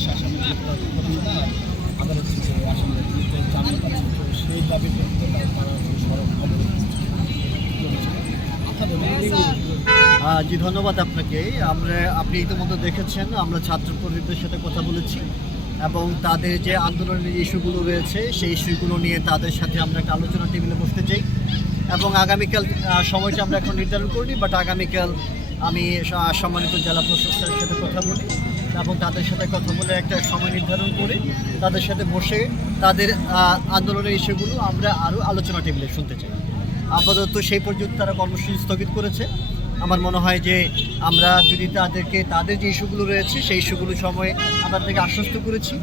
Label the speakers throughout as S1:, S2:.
S1: তো সেই
S2: আহ, জি ধন্যবাদ আপনাকে। আমরা আপনি ইতিমধ্যে দেখেছেন আমরা ছাত্র কর্মীদের সাথে কথা বলেছি এবং তাদের যে আন্দোলনের ইস্যুগুলো রয়েছে সেই ইস্যুগুলো নিয়ে তাদের সাথে আমরা একটা আলোচনা টেবিলে বসতে চাই এবং আগামীকাল সময়টা আমরা এখন নির্ধারণ করিনি বাট আগামীকাল আমি সম্মানিত জেলা প্রশাসনের সাথে কথা বলি। এবং তাদের সাথে কথা বলে একটা সময় নির্ধারণ করে তাদের সাথে বসে তাদের আন্দোলনের ইস্যুগুলো আমরা আরও আলোচনা টেবিলে শুনতে চাই। আপাতত সেই পর্যন্ত তারা কর্মসূচি স্থগিত করেছে। আমার মনে হয় যে আমরা যদি তাদেরকে, তাদের যে ইস্যুগুলো রয়েছে, সেই ইস্যুগুলো সময়ে আমরা তাদেরকে আশ্বস্ত করেছি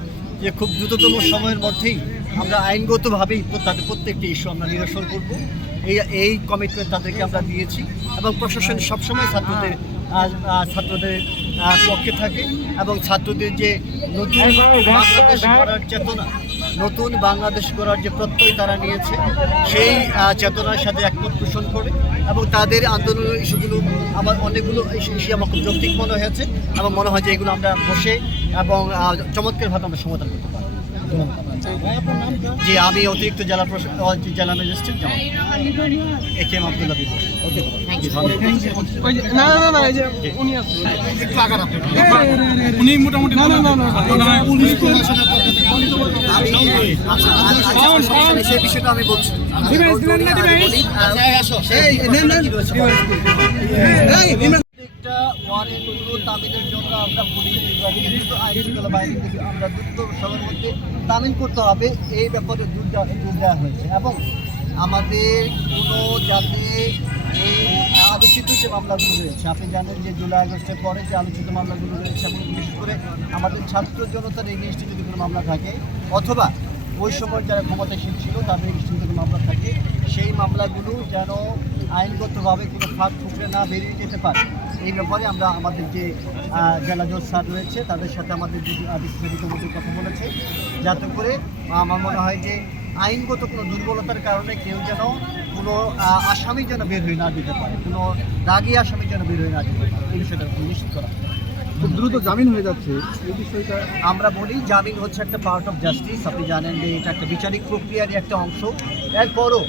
S2: যে খুব দ্রুততম সময়ের মধ্যেই আমরা আইনগতভাবেই তাদের প্রত্যেকটি ইস্যু আমরা নিরসন করব। এই এই কমিটমেন্ট তাদেরকে আমরা দিয়েছি এবং প্রশাসন সবসময় ছাত্রদের ছাত্রদের পক্ষে থাকে এবং ছাত্রদের যে নতুন বাংলাদেশ করার চেতনা, নতুন বাংলাদেশ করার যে প্রত্যয় তারা নিয়েছে, সেই চেতনার সাথে একমত পোষণ করে এবং তাদের আন্দোলনের ইস্যুগুলো আমার অনেকগুলো ইস্যু আমার খুব যৌক্তিক মনে হয়েছে এবং মনে হয় যে এগুলো আমরা বসে এবং চমৎকারভাবে আমরা সমাধান করতে পারব। যে আমি অতিরিক্ত জেলা জেলা magistrate Jamal A K M Abdullah Bipul okay thank you ধন্যবাদ
S3: ওই যে- না না না না এই যে উনি আছে
S1: একটু আগার আপনি
S3: উনি মোটামুটি না না না না
S1: পুলিশ প্রশাসনের পক্ষ থেকে
S2: আচ্ছা, আচ্ছা, সমস্যা নেই, সেই বিষয়টা আমি বলছি তামিলের জন্য আমরা বাহিনী থেকে আমরা দ্রুত সময়ের মধ্যে তামিল করতে হবে। এই ব্যাপারে জোর দেওয়া হয়েছে এবং আমাদের কোনো যাতে এই আলোচিত যে মামলাগুলো রয়েছে, আপনি জানেন যে জুলাই আগস্টের পরে যে আলোচিত মামলাগুলো রয়েছে এবং বিশেষ করে আমাদের ছাত্র জনতার এগেনস্টে যদি কোনো মামলা থাকে, অথবা ওই সময় যারা ক্ষমতাসীন ছিল তাদের এগেনস্টে যদি মামলা থাকে, সেই মামলাগুলো যেন আইনগতভাবে কোনো ফাঁক ফুকরে না বেরিয়ে যেতে পারে। এই ব্যাপারে আমরা আমাদের যে জেলা জজ স্যার রয়েছে তাদের সাথে আমাদের আদিত্যজিত মধ্যে কথা বলেছে। যাতে করে আমার মনে হয় যে আইনগত কোনো দুর্বলতার কারণে কেউ যেন কোনো আসামি যেন বের হয়ে না দিতে পারে কোনো দাগি আসামি যেন বের হয়ে না দিতে পারে এই বিষয়টা নিশ্চিত করা
S3: খুব দ্রুত জামিন হয়ে যাচ্ছে এই বিষয়টা?
S2: আমরা বলি জামিন হচ্ছে একটা পার্ট অফ জাস্টিস আপনি জানেন যে এটা একটা বিচারিক প্রক্রিয়ারই একটা অংশ। এরপরও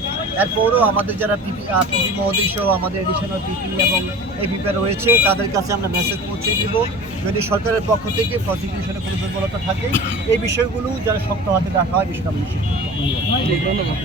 S2: এরপরও আমাদের যারা পিপি পিপি মহোদয় সহ আমাদের এডিশনাল পিপি এবং এপিপি রয়েছে তাদের কাছে আমরা মেসেজ পৌঁছে দিব। যদি সরকারের পক্ষ থেকে প্রসিকিউশনে কোনো দুর্বলতা থাকে এই বিষয়গুলো যারা শক্ত হাতে রাখা হয় বিষয়টা আমি ধন্যবাদ।